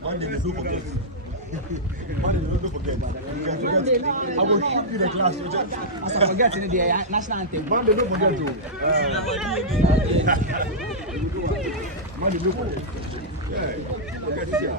Monday, don't forget. Monday, don't forget. I will shoot you the class. As I forget in the national anthem. Monday, don't forget. Monday, don't forget. Yeah.